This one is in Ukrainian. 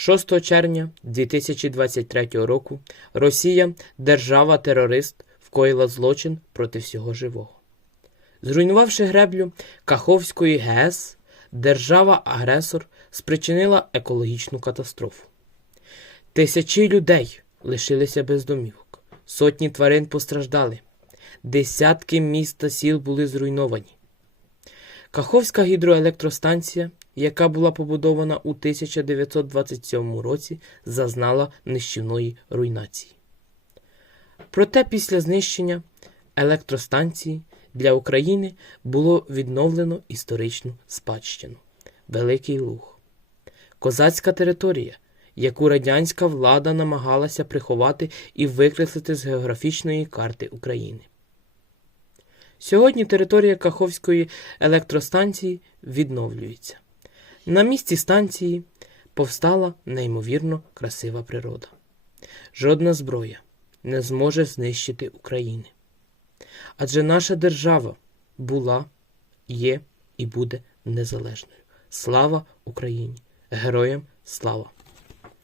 6 червня 2023 року Росія, держава-терорист, вкоїла злочин проти всього живого. Зруйнувавши греблю Каховської ГЕС, держава-агресор спричинила екологічну катастрофу. Тисячі людей лишилися без домівок, сотні тварин постраждали, десятки міст та сіл були зруйновані. Каховська гідроелектростанція, яка була побудована у 1927 році, зазнала нищівної руйнації. Проте після знищення електростанції для України було відновлено історичну спадщину Великий Луг. Козацька територія, яку радянська влада намагалася приховати і викреслити з географічної карти України. Сьогодні територія Каховської електростанції відновлюється. На місці станції повстала неймовірно красива природа. Жодна зброя не зможе знищити України. Адже наша держава була, є і буде незалежною. Слава Україні! Героям слава!